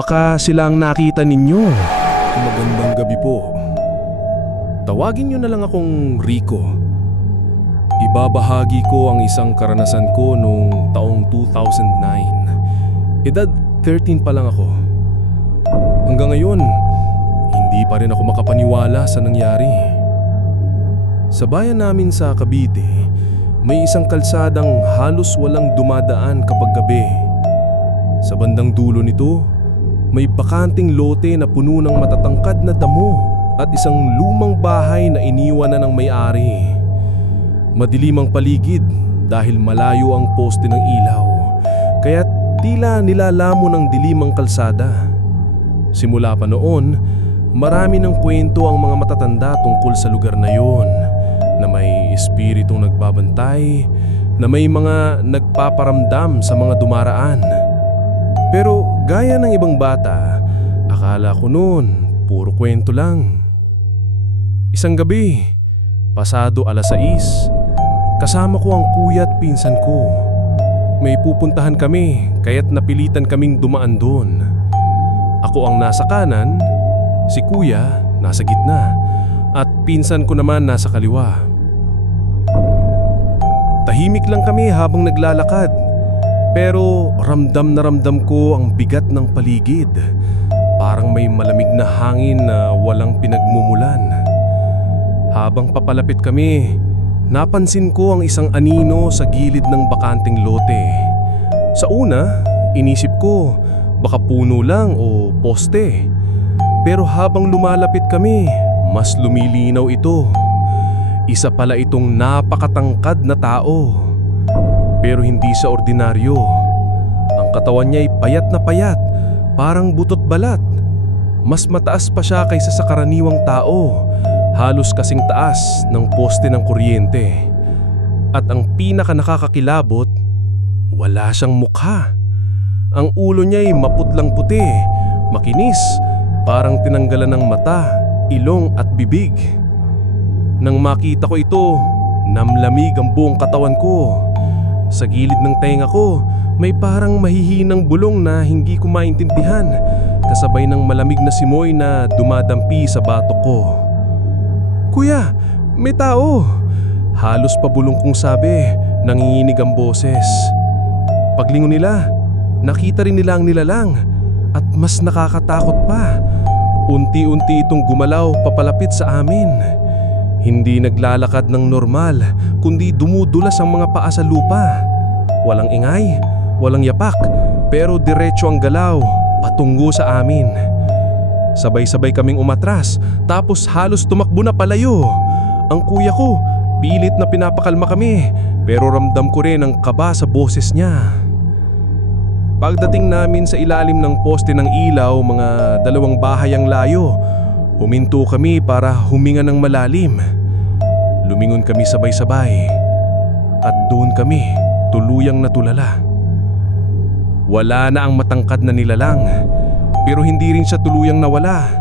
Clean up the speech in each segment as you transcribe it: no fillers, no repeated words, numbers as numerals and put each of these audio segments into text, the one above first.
Baka sila ang nakita ninyo. Magandang gabi po. Tawagin niyo na lang akong Rico. Ibabahagi ko ang isang karanasan ko noong taong 2009. Edad 13 pa lang ako. Hanggang ngayon, hindi pa rin ako makapaniwala sa nangyari. Sa bayan namin sa Cavite, may isang kalsadang halos walang dumadaan kapag gabi. Sa bandang dulo nito, may bakanting lote na puno ng matatangkad na damo at isang lumang bahay na iniwan na ng may-ari. Madilim ang paligid dahil malayo ang poste ng ilaw, kaya tila nilalamo ng dilim ang kalsada. Simula pa noon, marami ng kwento ang mga matatanda tungkol sa lugar na yon, na may espiritong nagbabantay, na may mga nagpaparamdam sa mga dumaraan. Pero gaya ng ibang bata, akala ko noon puro kwento lang. Isang gabi, pasado 6:00, kasama ko ang kuya at pinsan ko. May pupuntahan kami kaya't napilitan kaming dumaan doon. Ako ang nasa kanan, si kuya nasa gitna, at pinsan ko naman nasa kaliwa. Tahimik lang kami habang naglalakad, pero ramdam na ramdam ko ang bigat ng paligid. Parang may malamig na hangin na walang pinagmumulan. Habang papalapit kami, napansin ko ang isang anino sa gilid ng bakanting lote. Sa una, inisip ko baka puno lang o poste. Pero habang lumalapit kami, mas lumilinaw ito. Isa pala itong napakatangkad na tao. Pero hindi sa ordinaryo. Ang katawan niya ay payat, parang butot balat. Mas mataas pa siya kaysa sa karaniwang tao. Halos kasing taas ng poste ng kuryente. At ang pinaka nakakakilabot, wala siyang mukha. Ang ulo niya ay maputlang puti, makinis, parang tinanggalan ng mata, ilong at bibig. Nang makita ko ito, namlamig ang buong katawan ko. Sa gilid ng tenga ko, may parang mahihinang bulong na hindi ko maintindihan, kasabay ng malamig na simoy na dumadampi sa batok ko. "Kuya, may tao!" Halos pabulong kong sabi, nanginginig ang boses. Paglingon nila, nakita rin nila ang nilalang at mas nakakatakot pa. Unti-unti itong gumalaw papalapit sa amin. Hindi naglalakad ng normal, kundi dumudulas ang mga paa sa lupa. Walang ingay, walang yapak, pero diretso ang galaw, patungo sa amin. Sabay-sabay kaming umatras, tapos halos tumakbo na palayo. Ang kuya ko, pilit na pinapakalma kami, pero ramdam ko rin ang kaba sa boses niya. Pagdating namin sa ilalim ng poste ng ilaw, mga 2 bahay ang layo. Huminto kami para huminga ng malalim. Lumingon kami sabay-sabay. At doon kami tuluyang natulala. Wala na ang matangkad na nilalang, pero hindi rin siya tuluyang nawala.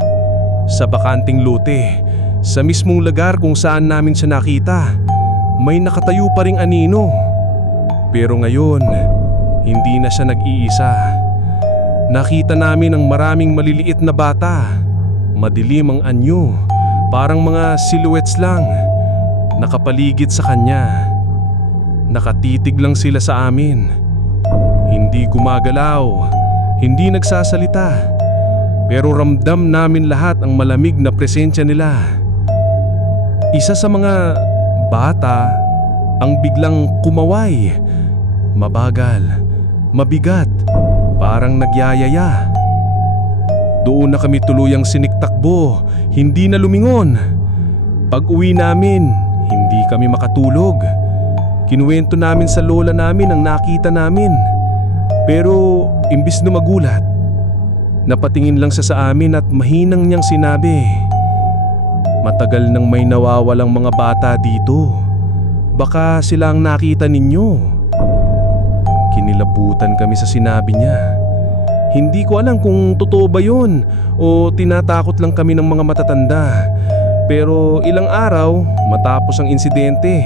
Sa bakanting lote, sa mismong lugar kung saan namin siya nakita, may nakatayo pa ring anino. Pero ngayon, hindi na siya nag-iisa. Nakita namin ang maraming maliliit na bata. Madilim ang anyo, parang mga silhouettes lang, nakapaligid sa kanya. Nakatitig lang sila sa amin. Hindi gumagalaw, hindi nagsasalita, pero ramdam namin lahat ang malamig na presensya nila. Isa sa mga bata ang biglang kumaway, mabagal, mabigat, parang nagyayaya. Doon na kami tuluyang siniktakbo, hindi na lumingon. Pag-uwi namin, hindi kami makatulog. Kinuwento namin sa lola namin ang nakita namin. Pero imbis na magulat, napatingin lang siya sa amin at mahinang niyang sinabi, "Matagal nang may nawawalang mga bata dito. Baka sila ang nakita ninyo." Kinilabutan kami sa sinabi niya. Hindi ko alam kung totoo ba yun o tinatakot lang kami ng mga matatanda. Pero ilang araw matapos ang insidente,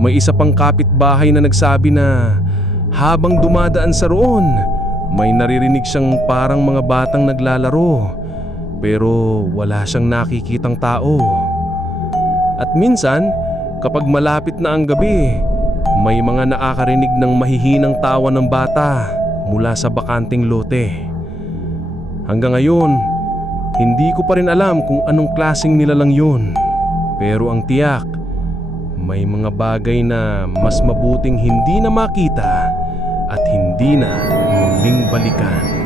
may isa pang kapitbahay na nagsabi na habang dumadaan sa roon, May naririnig siyang parang mga batang naglalaro, pero wala siyang nakikitang tao. At minsan, kapag malapit na ang gabi, may mga nakakarinig ng mahihinang tawa ng bata mula sa bakanting lote. Hanggang ngayon, hindi ko pa rin alam kung anong klaseng nilalang yun. Pero ang tiyak, may mga bagay na mas mabuting hindi na makita at hindi na muling balikan.